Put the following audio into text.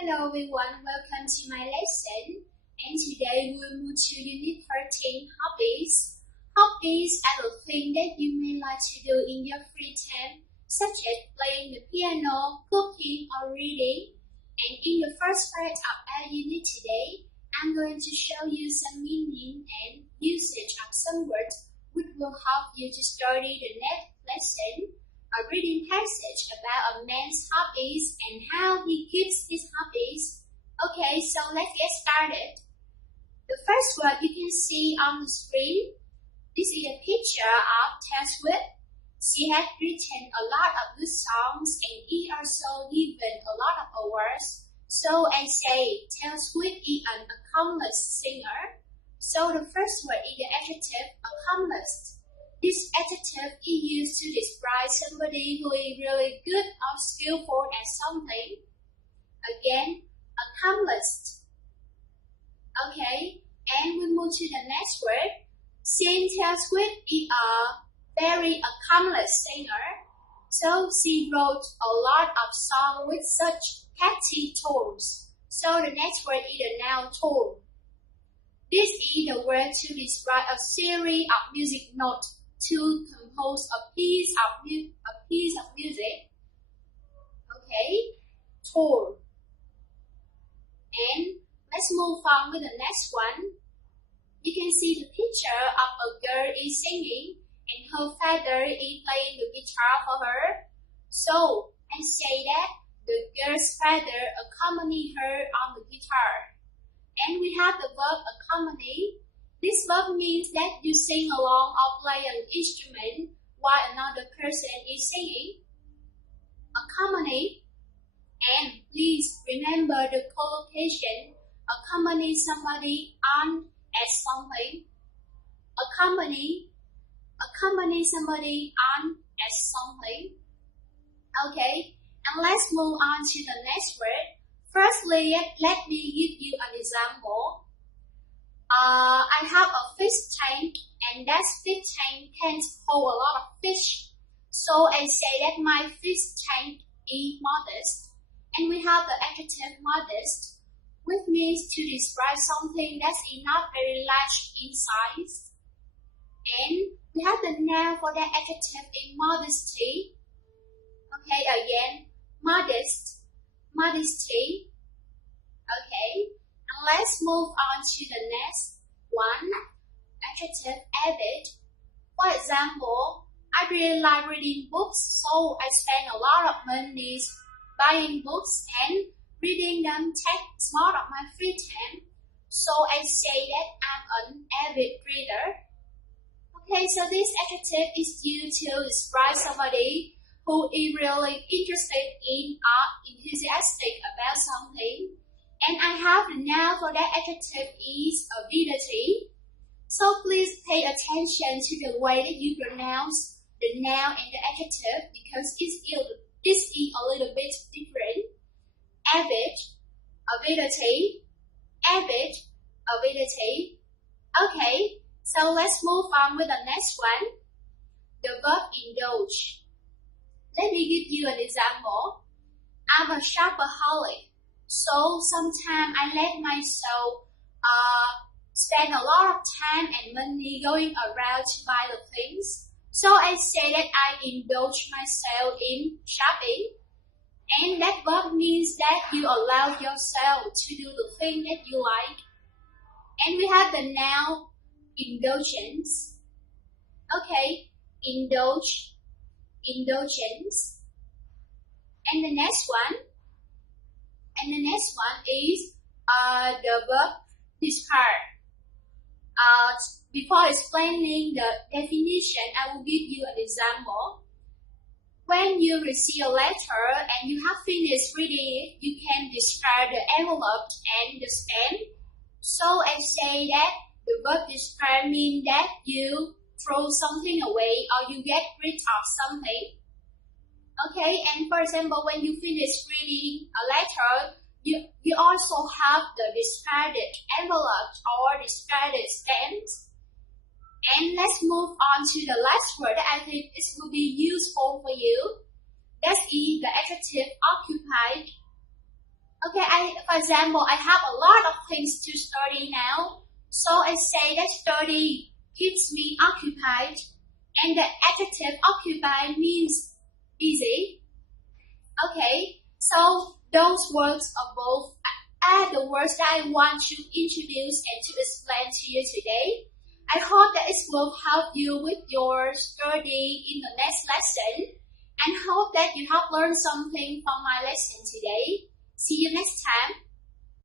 Hello everyone, welcome to my lesson. And today we'll move to Unit 13, Hobbies. Hobbies are the things that you may like to do in your free time, such as playing the piano, cooking, or reading. And in the first part of our unit today, I'm going to show you some meaning and usage of some words which will help you to study the next lesson. A reading passage about a man's hobbies and how he keeps his hobbies. Okay, so let's get started. The first word you can see on the screen, this is a picture of Taylor Swift. She has written a lot of good songs and he also given a lot of awards. So I say Taylor Swift is an accomplished singer. So the first word is the adjective accomplished. This adjective is used to describe somebody who is really good or skillful at something. Again, accomplished. Okay, and we move to the next word. Since Taylor Swift is a very accomplished singer, so she wrote a lot of songs with such catchy tones. So the next word is the noun tone. This is the word to describe a series of music notes to compose a piece of music. Okay, tone. And let's move on with the next one. You can see the picture of a girl is singing and her father is playing the guitar for her. So I say that the girl's father accompanied her on the guitar. And we have the verb accompany. This verb means that you sing along or play an instrument while another person is singing. Accompany. And please remember the collocation. Accompany somebody on at something. Accompany somebody on at something. Okay, and let's move on to the next word. Firstly, let me give you an example. I have a fish tank, and that fish tank can hold a lot of fish. So I say that my fish tank is modest. And we have the adjective modest, which means to describe something that is not very large in size. And we have the noun for that adjective in modesty. Okay, again, modest, modesty. Okay. And let's move on to the next one, adjective avid. For example, I really like reading books, so I spend a lot of money buying books and reading them takes more of my free time. So I say that I'm an avid reader. Okay, so this adjective is used to describe somebody who is really interested in or enthusiastic about something. And I have the noun for that adjective is ability. So please pay attention to the way that you pronounce the noun and the adjective because it's a little bit different. Avid, ability, avid, ability. Okay, so let's move on with the next one. The verb indulge. Let me give you an example. I'm a shopaholic. So sometimes I let myself spend a lot of time and money going around to buy the things. So I say that I indulge myself in shopping. And that verb means that you allow yourself to do the thing that you like. And we have the noun indulgence. Okay, indulge, indulgence. And the next one is the verb discard. Before explaining the definition, I will give you an example. When you receive a letter and you have finished reading it, you can discard the envelope and the stamp. So I say that the verb discard means that you throw something away or you get rid of something. Okay, and for example, when you finish reading a letter, you also have the discarded envelopes or discarded stamps. And let's move on to the last word that I think this will be useful for you. That is the adjective occupied. Okay, I for example, I have a lot of things to study now. So I say that study keeps me occupied. And the adjective occupied means busy. Okay, so those words above are the words that I want to introduce and to explain to you today. I hope that it will help you with your study in the next lesson, and hope that you have learned something from my lesson today. See you next time.